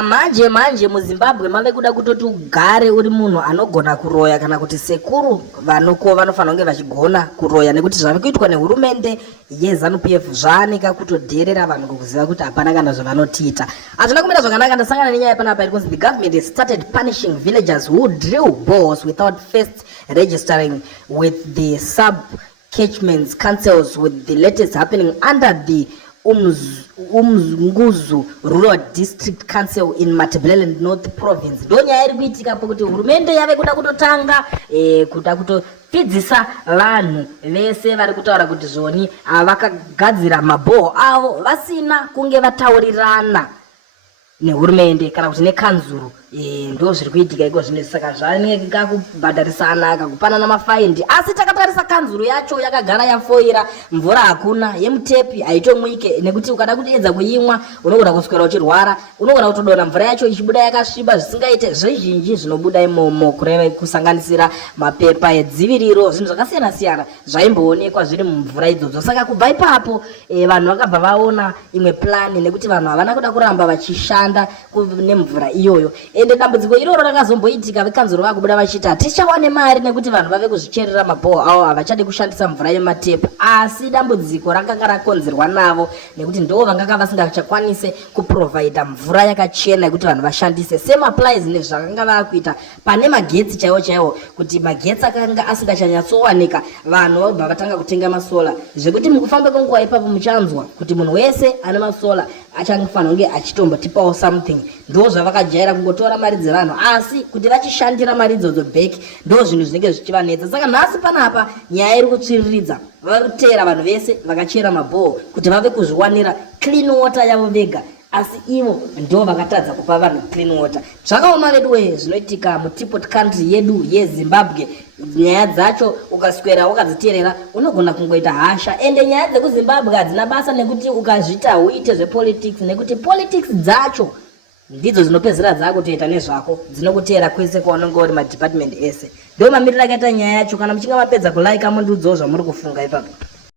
Manje muZimbabwe mave kuda kutoti ugare uri munhu anogona kuroya kana kuti sekuru vanoko vanofana kunge vachigona kuroya nekuti zvave kuitwa nehurumende yeZANU-PF zvanika kutodherera vanhu kuziva kuti hapana kana zvavanotiita. Hazvina kumira zvakanaka. Ndasangana nenyaya panapa because the government has started punishing villagers who drill bores without first registering with the sub-catchments councils, with the latest happening under the Umnguzu Rural District Council in Matabeleland North Province. Donya iri kuitika pokuti hurumende yave kuda kutotanga kuda kutopfidzisa vanhu vese vari kutaura kuti zvoni vakagadzira mabhoho avo vasina kunge vataurirana nehurumende kana kuti nekanzuru. Ndo zviri kuitika iko zvino. Saka zvaneka kubhadharisana kakupanana mafaindi, asi takatarisa kanzuru yacho yakagara yafoira, mvura hakuna, yemutepi haitomwike nekuti ukada kuedza kuimwa unogona kuswera uchirwara, unogona kutodona mvura yacho ichibuda yakasviba zvisingaite zvizhinji zvinobuda imomo, kureva kusanganisira mapepa edziviriro, zvinhu zvakasiyana siyana zvaimboonekwa zviri mumvura idzodzo. Saka kubva ipapo vanhu vakabva vaona imwe plani nekuti vanhu havana kuda kuramba vachishanda nemvura iyoyo. Ende dambudziko iroro rakazomboitika vekanzuro vakubuda vachiti hatichawane mari nekuti vanhu vave kuzvicherera mabhoho avo havachade kushandisa mvura yematepi. Asi dambudziko rakanga rakonzerwa navo nekuti ndo vanganga vasingachakwanise kuprovhaidha mvura yakachena yekuti vanhu vashandise semaplies nezvakanga vakuita pane magetsi chaiwo chaiwo, kuti magetsi akanga asingachanyatsowanika vanhu vabva vatanga kutenga masola, zvekuti mukufamba kwenguva ipapo muchanzwa kuti munhu wese ane masola achangofanira kunge achitombotipawo something. Ndo zvavakajaira kungotora mari dzevanhu, asi kuti vachishandira mari idzodzo back ndo zvinhu zvinenge zvichivanetsa. Saka nhasi panapa nyaya iri kutsviriridza, vari kutera vanhu vese vakachera mabhoho kuti vave kuzviwanira clean water yavo vega, asi ivo ndo vakatadza kupa vanhu clean water. Zvakaoma vedu we zvinoitika mutipot country yedu yeZimbabwe. Nyaya dzacho ukaswera wakadziteerera unogona kungoita hasha. Ende nyaya dzekuZimbabwe hadzina basa nekuti ukazvita uite zvepolitics, nekuti politics dzacho ndidzo dzinopedzera dzakutoita nezvako, dzinokuteera kwese kwaunenge uri madepartment ese. Ndo mamiriro akaita nyaya yacho. Kana muchinga mapedza kulaika mundiudzawo zvamuri kufunga ipapo.